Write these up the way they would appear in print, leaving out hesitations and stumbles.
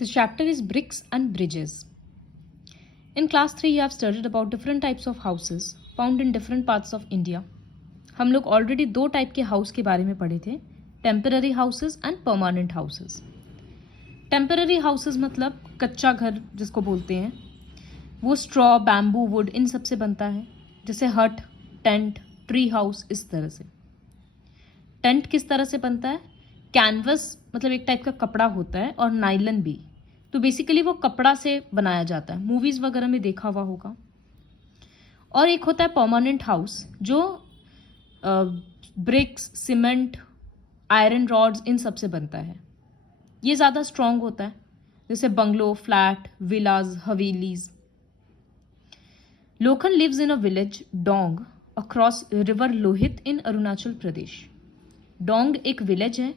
The chapter is bricks and bridges. In class 3 you have studied about different types of houses found in different parts of India. हम लोग already दो type के house के बारे में पढ़े थे, temporary houses and permanent houses. Temporary houses मतलब कच्चा घर जिसको बोलते हैं, वो स्ट्रॉ, बैम्बू, वुड इन सब से बनता है, जैसे हट, टेंट, ट्री हाउस. इस तरह से टेंट किस तरह से बनता है? कैनवस मतलब एक टाइप का कपड़ा होता है और नाइलन भी, तो बेसिकली वो कपड़ा से बनाया जाता है, मूवीज़ वगैरह में देखा हुआ होगा. और एक होता है परमानेंट हाउस जो ब्रिक्स, सीमेंट, आयरन रॉड्स इन सब से बनता है. ये ज़्यादा स्ट्रॉन्ग होता है, जैसे bungalow, flat, villas, havelis. Lokhan lives in a village Dong across river Lohit in Arunachal Pradesh. Dong एक विलेज है,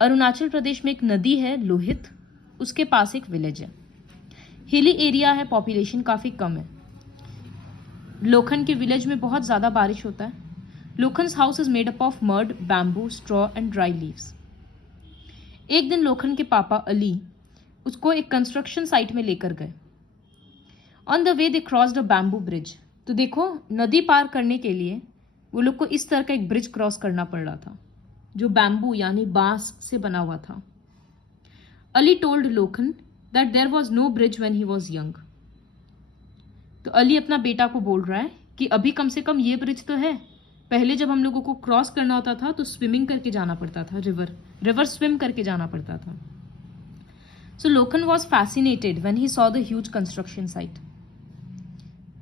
अरुणाचल प्रदेश में एक नदी है लोहित, उसके पास एक विलेज है. हिली एरिया है, पॉपुलेशन काफ़ी कम है. लोखन के विलेज में बहुत ज़्यादा बारिश होता है. Lokhan's house is made up of mud, bamboo, straw and dry leaves. एक दिन लोखन के पापा अली उसको एक कंस्ट्रक्शन साइट में लेकर गए. On the way they crossed a bamboo bridge. तो देखो, नदी पार करने के लिए वो लोग को इस तरह का एक ब्रिज क्रॉस करना पड़ रहा था जो बैम्बू यानी बांस से बना हुआ था. Ali told Lokhan that there was no bridge when he was young. तो अली अपना बेटा को बोल रहा है कि अभी कम से कम ये ब्रिज तो है, पहले जब हम लोगों को क्रॉस करना होता था तो स्विमिंग करके जाना पड़ता था, रिवर स्विम करके जाना पड़ता था. So Lokhan was fascinated when he saw the huge construction site.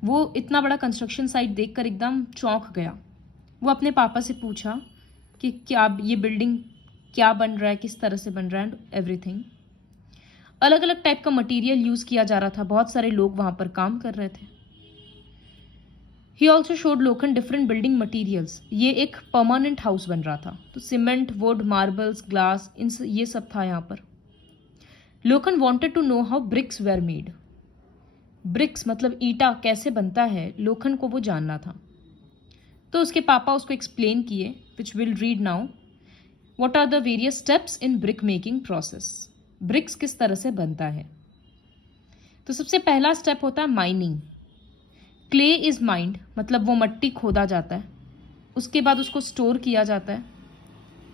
वो इतना बड़ा कंस्ट्रक्शन साइट देखकर एकदम चौंक गया. वो अपने पापा से पूछा कि क्या ये बिल्डिंग क्या बन रहा है, किस तरह से बन रहा है, एंड एवरीथिंग. अलग अलग टाइप का मटेरियल यूज किया जा रहा था, बहुत सारे लोग वहां पर काम कर रहे थे. He also showed Lokhan different building materials. ये एक परमानेंट हाउस बन रहा था, तो सीमेंट, वुड, मार्बल्स, ग्लास, ये सब था यहाँ पर. Lokhan wanted to know how bricks were made. Bricks मतलब ईटा कैसे बनता है, लोखन को वो जानना था. तो उसके पापा उसको एक्सप्लेन किए, which will read now. What are the various steps in brick making process. Bricks किस तरह से बनता है. तो सबसे पहला स्टेप होता है माइनिंग. क्ले इज माइंड मतलब वो मट्टी खोदा जाता है, उसके बाद उसको स्टोर किया जाता है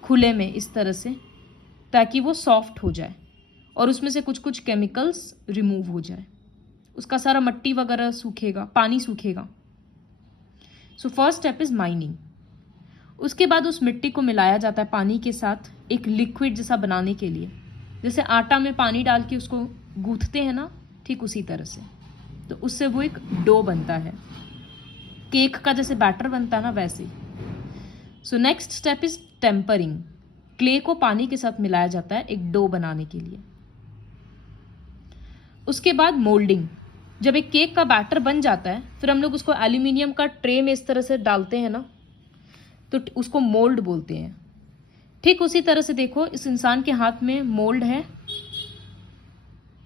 खुले में इस तरह से, ताकि वो सॉफ्ट हो जाए और उसमें से कुछ कुछ केमिकल्स रिमूव हो जाए. उसका सारा मट्टी वगैरह सूखेगा, पानी सूखेगा. So first step is mining. उसके बाद उस मिट्टी को मिलाया जाता है पानी के साथ एक लिक्विड जैसा बनाने के लिए, जैसे आटा में पानी डाल के उसको गूंथते हैं ना, ठीक उसी तरह से. तो उससे वो एक डो बनता है, केक का जैसे बैटर बनता है ना, वैसे. So next step is tempering. Clay को पानी के साथ मिलाया जाता है एक डो बनाने के लिए. उसके बाद मोल्डिंग. जब एक केक का बैटर बन जाता है, फिर हम लोग उसको एल्यूमिनियम का ट्रे में इस तरह से डालते हैं ना, तो उसको मोल्ड बोलते हैं. ठीक उसी तरह से देखो, इस इंसान के हाथ में मोल्ड है,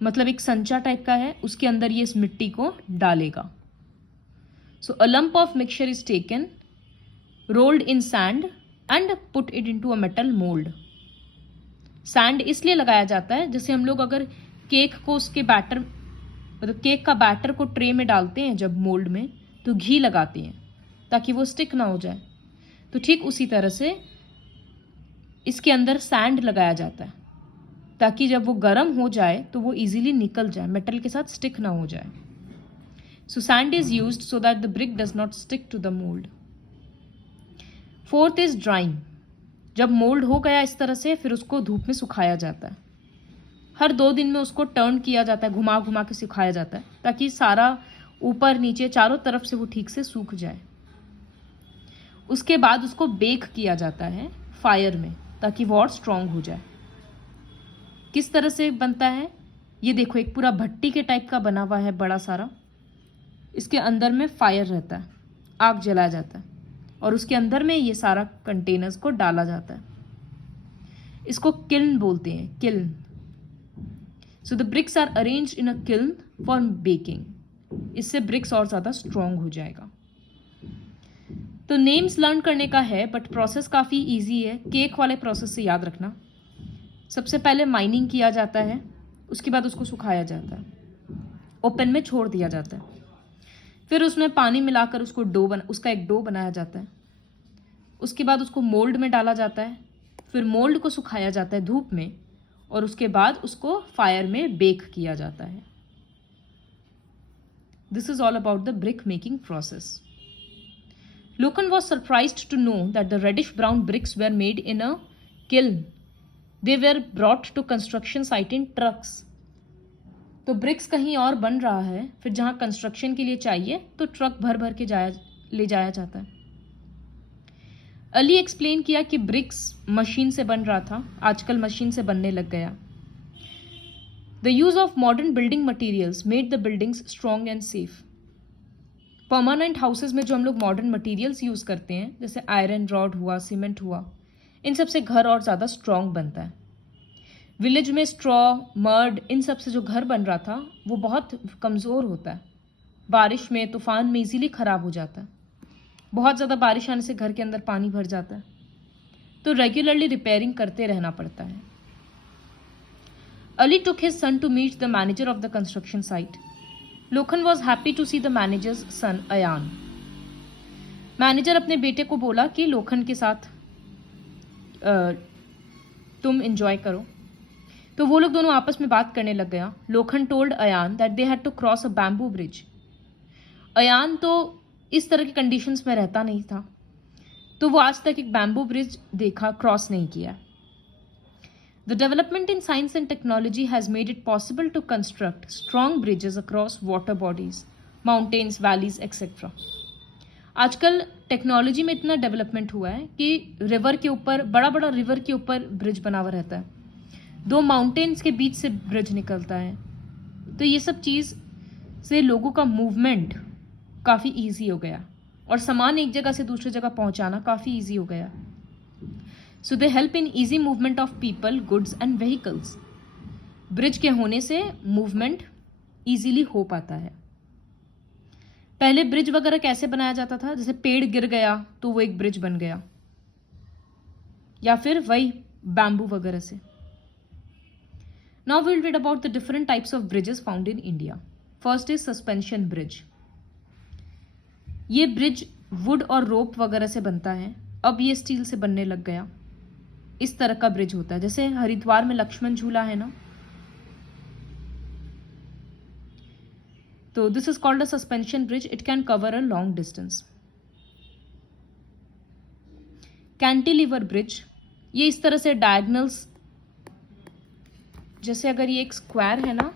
मतलब एक संचा टाइप का है, उसके अंदर ये इस मिट्टी को डालेगा. So a lump of mixture is taken, rolled in sand and put it into a metal mould. Sand इसलिए लगाया जाता है, जैसे हम लोग अगर केक को उसके बैटर मतलब केक का बैटर को ट्रे में डालते हैं जब मोल्ड में, तो घी लगाते हैं ताकि वो स्टिक ना हो जाए. तो ठीक उसी तरह से इसके अंदर सैंड लगाया जाता है ताकि जब वो गर्म हो जाए तो वो इजीली निकल जाए, मेटल के साथ स्टिक ना हो जाए. So sand is used so that the brick does not stick to the mould. Fourth is drying. जब मोल्ड हो गया इस तरह से, फिर उसको धूप में सुखाया जाता है. हर 2 दिन में उसको टर्न किया जाता है, घुमा घुमा के सुखाया जाता है, ताकि सारा ऊपर नीचे चारों तरफ से वो ठीक से सूख जाए. उसके बाद उसको बेक किया जाता है फायर में, ताकि वो और स्ट्रांग हो जाए. किस तरह से बनता है ये देखो, एक पूरा भट्टी के टाइप का बना हुआ है बड़ा सारा. इसके अंदर में फायर रहता है, आग जलाया जाता है, और उसके अंदर में ये सारा कंटेनर्स को डाला जाता है. इसको किल्न बोलते हैं, kiln. So the bricks are arranged in a kiln for baking. इससे ब्रिक्स और ज़्यादा स्ट्रांग हो जाएगा. तो नेम्स लर्न करने का है, बट प्रोसेस काफ़ी इजी है. केक वाले प्रोसेस से याद रखना. सबसे पहले माइनिंग किया जाता है, उसके बाद उसको सुखाया जाता है, ओपन में छोड़ दिया जाता है। फिर उसमें पानी मिलाकर उसको उसका एक डो बनाया जाता है। उसके बाद उसको मोल्ड में डाला जाता है, फिर मोल्ड को सुखाया जाता है धूप में, और उसके बाद उसको फायर में बेक किया जाता है। This is all about the brick making process. Loken was surprised to know that the reddish brown bricks were made in a kiln. They were brought to construction site in trucks. तो BRICS कहीं और बन रहा है, फिर जहाँ construction के लिए चाहिए तो ट्रक भर भर के ले जाया जाता है। अली एक्सप्लेन किया कि ब्रिक्स मशीन से बन रहा था, आजकल मशीन से बनने लग गया। The use of modern building materials made the buildings strong and safe. Permanent houses में जो हम लोग मॉडर्न मटेरियल्स यूज़ करते हैं, जैसे आयरन रॉड हुआ, सीमेंट हुआ, इन सब से घर और ज़्यादा स्ट्रॉन्ग बनता है। विलेज में स्ट्रॉ, मर्ड, इन सब से जो घर बन रहा था वो बहुत कमज़ोर होता है, बारिश में, तूफान में इजीली ख़राब हो जाता है। बहुत ज़्यादा बारिश आने से घर के अंदर पानी भर जाता है, तो रेगुलरली रिपेयरिंग करते रहना पड़ता है। Ali took his son to meet the manager of the construction site. Lokhan was happy to see the manager's son Ayan. Manager अपने बेटे को बोला कि लोखन के साथ तुम एंजॉय करो। तो वो लोग दोनों आपस में बात करने लग गया। Lokhan told Ayan that they had to cross a bamboo bridge. Ayan तो इस तरह की कंडीशंस में रहता नहीं था, तो वो आज तक एक बैम्बू ब्रिज देखा, क्रॉस नहीं किया। The development in science and technology has made it possible to construct strong bridges across water bodies, mountains, valleys, etc. आजकल टेक्नोलॉजी में इतना डेवलपमेंट हुआ है कि रिवर के ऊपर, बड़ा बड़ा रिवर के ऊपर ब्रिज बना हुआ रहता है, 2 माउंटेन्स के बीच से ब्रिज निकलता है। तो ये सब चीज़ से लोगों का मूवमेंट काफ़ी ईजी हो गया और सामान एक जगह से दूसरी जगह पहुंचाना काफ़ी ईजी हो गया। So they help in easy movement of people, goods and vehicles. Bridge के होने से मूवमेंट इजीली हो पाता है। पहले ब्रिज वगैरह कैसे बनाया जाता था, जैसे पेड़ गिर गया तो वो एक ब्रिज बन गया, या फिर वही बैम्बू वगैरह से। Now we'll read about the different types of bridges found in India. First is suspension bridge. ये ब्रिज वुड और रोप वगैरह से बनता है, अब ये स्टील से बनने लग गया। इस तरह का ब्रिज होता है, जैसे हरिद्वार में लक्ष्मण झूला है ना, तो this is called a suspension bridge. It can cover a long distance. Cantilever bridge, ये इस तरह से डायगनल्स, जैसे अगर ये एक स्क्वायर है ना,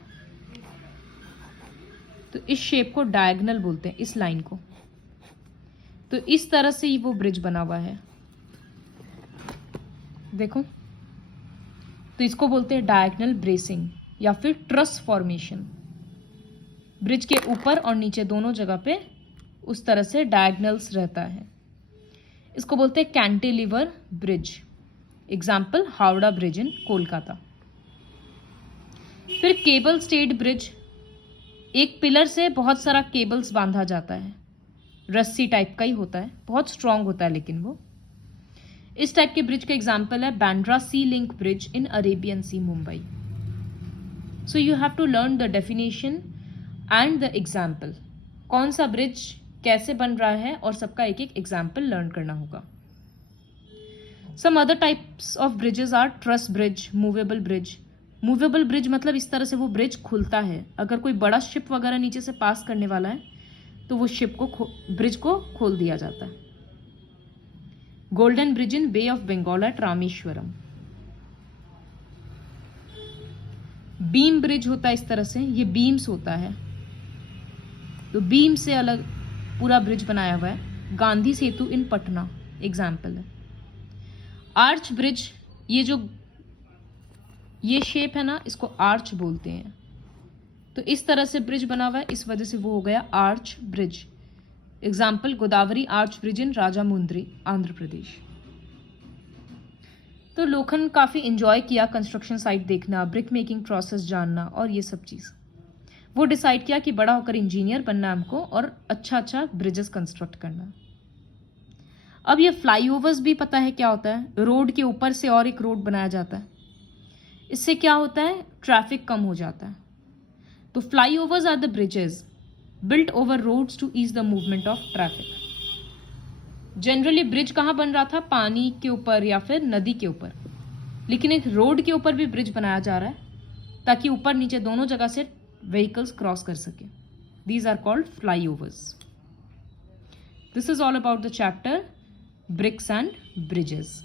तो इस शेप को डायगनल बोलते हैं, इस लाइन को। तो इस तरह से ही वो ब्रिज बना हुआ है, देखो। तो इसको बोलते हैं डायगनल ब्रेसिंग या फिर ट्रस फॉर्मेशन। ब्रिज के ऊपर और नीचे दोनों जगह पे उस तरह से डायगनल्स रहता है, इसको बोलते हैं cantilever bridge. Example Howrah bridge इन कोलकाता। फिर केबल स्टेड ब्रिज, एक पिलर से बहुत सारा केबल्स बांधा जाता है, रस्सी टाइप का ही होता है, बहुत स्ट्रांग होता है लेकिन वो। इस टाइप के ब्रिज का एग्जाम्पल है Bandra Sea Link bridge in Arabian Sea, Mumbai. So you have to learn the definition and the example, कौन सा ब्रिज कैसे बन रहा है, और सबका एक एक एग्जाम्पल लर्न करना होगा। Some other types of bridges are truss bridge, movable bridge. Movable bridge मतलब इस तरह से वो ब्रिज खुलता है, अगर कोई बड़ा शिप वगैरह नीचे से पास करने वाला है तो वो शिप को ब्रिज को खोल दिया जाता है। Golden bridge in Bay of Bengal at Rameswaram. Beam bridge होता है इस तरह से, ये बीम्स होता है, तो बीम से अलग पूरा ब्रिज बनाया हुआ है। गांधी सेतु इन पटना एग्जाम्पल है। आर्च ब्रिज, ये शेप है ना, इसको आर्च बोलते हैं। तो इस तरह से ब्रिज बना हुआ है, इस वजह से वो हो गया arch bridge. Example Godavari arch bridge in Rajahmundry, Andhra Pradesh. तो लोखन काफ़ी इंजॉय किया कंस्ट्रक्शन साइट देखना, ब्रिक मेकिंग प्रोसेस जानना और ये सब चीज़। वो डिसाइड किया कि बड़ा होकर इंजीनियर बनना है हमको और अच्छा अच्छा ब्रिजेस कंस्ट्रक्ट करना। अब ये फ्लाईओवर्स भी पता है क्या होता है, रोड के ऊपर से और एक रोड बनाया जाता है। इससे क्या होता है, ट्रैफिक कम हो जाता है। तो flyovers are the bridges built over roads to ease the movement of traffic. Generally bridge कहाँ बन रहा था, पानी के ऊपर या फिर नदी के ऊपर, लेकिन एक रोड के ऊपर भी ब्रिज बनाया जा रहा है ताकि ऊपर नीचे दोनों जगह से व्हीकल्स क्रॉस कर सके। These are called flyovers. This is all about the chapter bricks and bridges.